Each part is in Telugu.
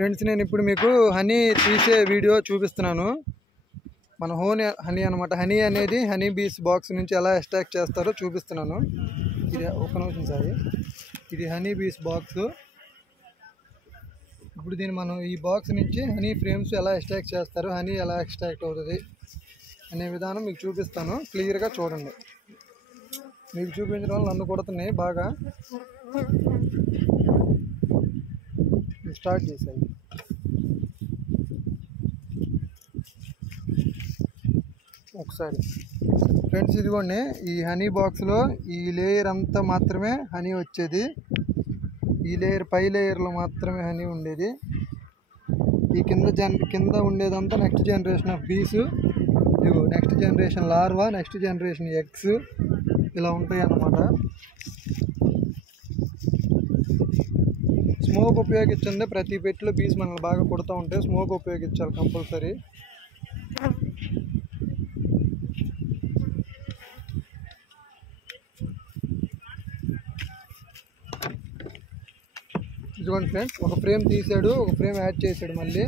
ఫ్రెండ్స్ నేను ఇప్పుడు మీకు హనీ తీసే వీడియో చూపిస్తున్నాను. మన హోన్ హనీ అనమాట. హనీ అనేది హనీ బీస్ బాక్స్ నుంచి ఎలా ఎక్స్ట్రాక్ట్ చేస్తారో చూపిస్తున్నాను. ఇది ఒక నిమిషం సార్, ఇది హనీ బీస్ బాక్స్. ఇప్పుడు దీన్ని మనం ఈ బాక్స్ నుంచి హనీ ఫ్రేమ్స్ ఎలా ఎక్స్ట్రాక్ట్ చేస్తారు, హనీ ఎలా ఎక్స్ట్రాక్ట్ అవుతుంది అనే విధానం మీకు చూపిస్తాను. క్లియర్గా చూడండి. మీకు చూపించడం వల్ల నన్ను కొడుతున్నాయి బాగా. స్టార్ట్ చేశాను. ఒకసారి ఫ్రెండ్స్ ఇదిగోండి, ఈ హనీ బాక్స్లో ఈ లేయర్ అంతా మాత్రమే హనీ వచ్చేది. ఈ లేయర్ పై లేయర్లో మాత్రమే హనీ ఉండేది. ఈ కింద ఉండేదంతా నెక్స్ట్ జనరేషన్ ఆఫ్ బీస్. ఇదిగో next generation larva, next generation eggs, ఇలా ఉంటాయి అన్నమాట. స్మోక్ ఉపయోగించండి. ప్రతి పెట్టిలో బీస్ మనల్ని బాగా కొడుతూ ఉంటాయి. స్మోక్ ఉపయోగించాలి కంపల్సరీ. ఇదిగోండి ఫ్రెండ్స్, ఒక ఫ్రేమ్ తీసాడు, ఒక ఫ్రేమ్ యాడ్ చేశాడు మళ్ళీ.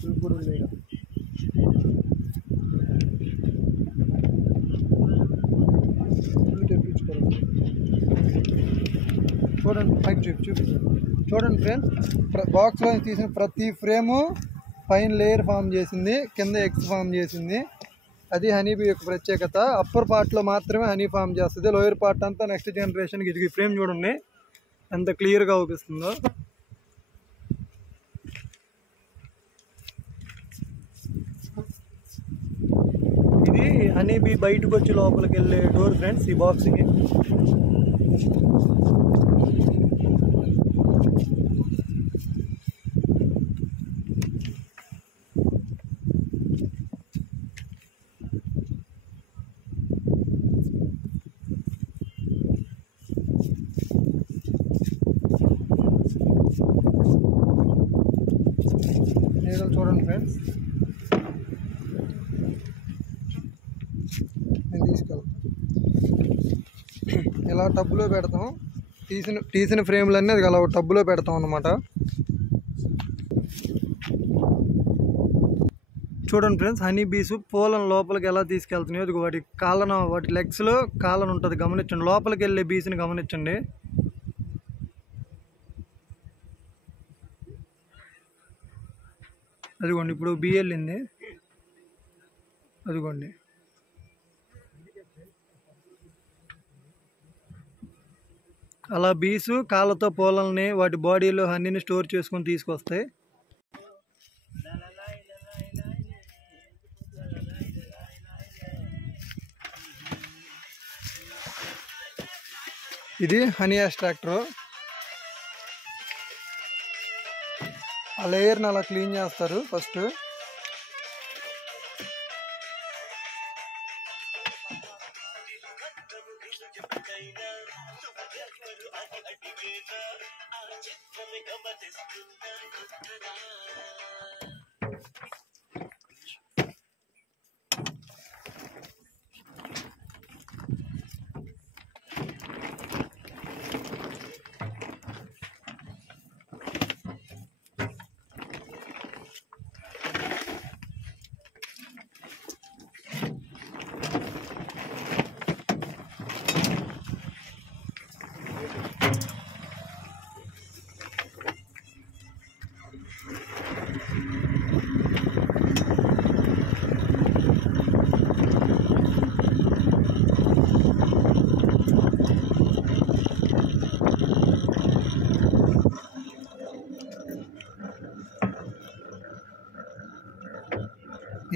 ఫుల్ కూడా లేదు. చూడండి, పైకి చూడండి ఫ్రెండ్స్, బాక్స్లో తీసిన ప్రతి ఫ్రేము పైన లేయర్ ఫామ్ చేసింది, కింద ఎగ్స్ ఫామ్ చేసింది. అది హనీబీ యొక్క ప్రత్యేకత. అప్పర్ పార్ట్లో మాత్రమే హనీ ఫామ్ చేస్తుంది. లోయర్ పార్ట్ అంతా నెక్స్ట్ జనరేషన్కి. ఇది ఫ్రేమ్ చూడండి ఎంత క్లియర్గా అవుపిస్తుందో. ఇది హనీబీ బయటకు వచ్చి లోపలికి వెళ్ళే డోర్ ఫ్రెండ్స్ ఈ బాక్స్కి. నీడలు చూడండి ఫ్రెండ్స్, నేను తీసుకెళ్తాను. ఇలా టబ్బులో పెడతాం. తీసిన ఫ్రేమ్లన్నీ అది అలా టబ్బులో పెడతాం అన్నమాట. చూడండి ఫ్రెండ్స్, హనీ బీస్ పూలను లోపలికి ఎలా తీసుకెళ్తున్నాయో. అది వాటి కాళ్ళను, వాటి లెగ్స్లో కాళ్ళను ఉంటుంది, గమనించండి. లోపలికి వెళ్ళే బీస్ని గమనించండి. అదిగోండి, ఇప్పుడు బీ వెళ్ళింది. అదిగోండి, అలా బీసు కాళ్ళతో పూలని వాటి బాడీలో హనీని స్టోర్ చేసుకొని తీసుకొస్తాయి. ఇది హనీ ఎక్స్ట్రాక్టర్. ఆ లేయర్ని అలా క్లీన్ చేస్తారు ఫస్ట్.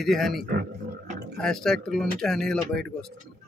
ఇది హనీ. ఎక్స్ట్రాక్టర్లో నుంచి హనీ ఇలా బయటకు వస్తుంది.